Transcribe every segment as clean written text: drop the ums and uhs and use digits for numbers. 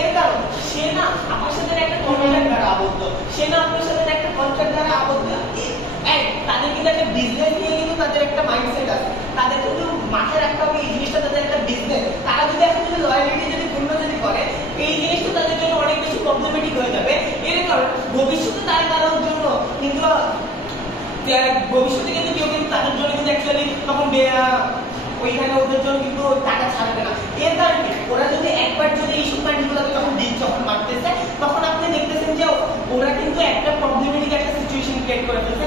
এর কারণ সে না আপনার সাথে একটা কন্ট্রাক্ট দ্বারা আবদ্ধ, সে না আপনার সাথে একটা কন্ট্রাক্ট দ্বারা আবদ্ধ। তাদের কিন্তু একটা বিজনেস নিয়ে কিন্তু তাদের একটা মাইন্ডসেট আছে, তাদের কিন্তু মাথায় রাখতে হবে এই জিনিসটা তাদের একটা বিজনেস। তারা যদি এখন যদি লয়ালিটি যদি পূর্ণ যদি করে, এই জিনিসটা তাদের জন্য অনেক বেশি প্রবলেমেটিক হয়ে যাবে। এর কারণ ভবিষ্যতে তারা কারোর জন্য কিন্তু ভবিষ্যতে কিন্তু কেউ কিন্তু তাদের জন্য কিন্তু অ্যাকচুয়ালি তখন ওইখানে ওদের জন্য কিন্তু টাকা ছাড়বে না। এর কারণে ওরা যদি একবার যদি এইসব কান্ট্রিগুলোকে যখন দিন যখন মারতেছে, তখন আপনি দেখতেছেন যে ওরা কিন্তু একটা প্রবলেমেটিক একটা সিচুয়েশন ক্রিয়েট করে ফেলছে।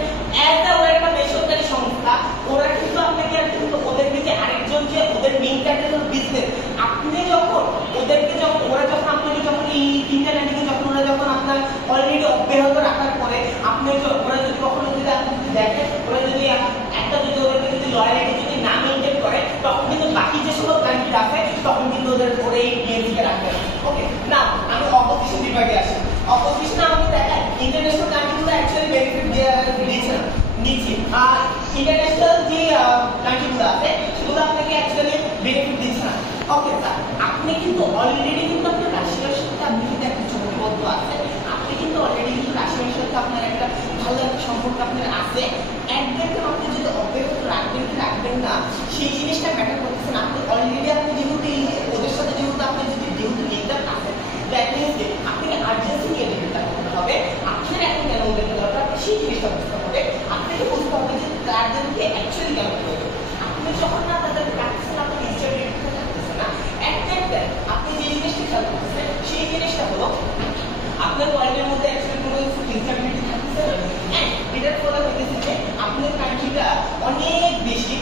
ওরা একটা বেসরকারি সংস্থা, ওরা কিন্তু আপনাকে কিন্তু ওদেরকে যে আরেকজন যে ওদের মেইন টার্গেট বিজনেস, আপনি যখন ওদেরকে যখন ওরা যখন আপনাকে যখন এই তিনটা ল্যান্ডিংয়ে যখন ওরা যখন আপনার অলরেডি অব্যাহত রাখার পরে আপনি ওরা যদি কখনো যদি আপনি যদি দেখেন ওরা যদি একটা যদি ওদেরকে যদি লয়ালিটি যদি না মেনটেন করে, তখন কিন্তু বাকি যে সকল কান্ট্রি আছে তখন কিন্তু ওদের ওরা এই ডিএমসিকে রাখবে না। ওকে, না আমি অপোজিশন বিভাগে আসি। অপোজিশন আমাকে দেখায় ইন্টারন্যাশনাল কান্ট্রিগুলো অ্যাকচুয়ালি বেনিফিট দিচ্ছে না, নিচ্ছে। আর ইন্টারন্যাশনাল যে কান্ট্রিগুলো আছে সেগুলো আপনাকে অ্যাকচুয়ালি বেনিফিট দিচ্ছে না। ওকে স্যার, আপনি কিন্তু অলরেডি কিন্তু আপনার রাশিয়ার সাথে আপনি কিন্তু একটা চুক্তিবদ্ধ আছে, আপনি কিন্তু অলরেডি কিন্তু রাশিয়ার সাথে আপনার একটা ভালো একটা সম্পর্ক আপনার আছে। একদম আপনি যদি অব্যাহত রাখবেন কি রাখবেন না সেই জিনিসটা ম্যাটার করতেছে না। আপনি অলরেডি আপনি যেহেতু ওদের সাথে যেহেতু আপনি যদি যেহেতু লিঙ্কটা আছে, দ্যাট মিনস যে আপনাকে আর্জেন্সি নিয়ে লিঙ্কটা করতে হবে। আপনার এখন কেন ওদেরকে দরকার সেই জিনিসটা বুঝতে হবে। আপনাকে বুঝতে হবে যে তাদেরকে অ্যাকচুয়ালি কেন করবে। আপনি যখন না তাদেরকে রাখতেছেন, আপনি ইনস্টাবিলিটিটা থাকতেছে না। একটা আপনি যে জিনিসটা খেয়াল করতেছেন সেই জিনিসটা হলো আপনার ওয়ার্ল্ডের মধ্যে অ্যাকচুয়ালি কোনো ইনস্টাবিলিটি থাকতেছে না। এটার ফলে হইতেছে যে আপনার কান্ট্রিটা অনেক বেশি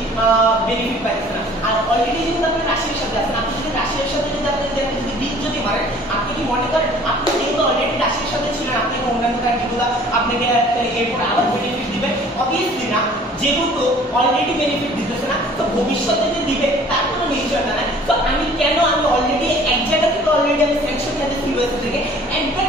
বেনিফিট পাইছে না। আর অলরেডি যেহেতু আপনি রাশিয়ার সাথে আছেন, আপনি যদি রাশিয়ার সাথে যদি আপনি যদি দিন যদি মারেন, আপনি কি মনে করেন আপনি যেহেতু অলরেডি রাশিয়ার সাথে ছিলেন, আপনাকে অন্যান্য কান্ট্রিগুলো আপনাকে এরপর আবার বেনিফিট দিবে? অবভিয়াসলি না, যেহেতু অলরেডি বেনিফিট দিতেছে না, তো ভবিষ্যতে যে দিবে তার কোনো নিশ্চয়তা নাই। তো আমি কেন আমি অলরেডি এক জায়গা থেকে অলরেডি আমি স্যাংশন খাইতেছি ইউএসএ থেকে, একবার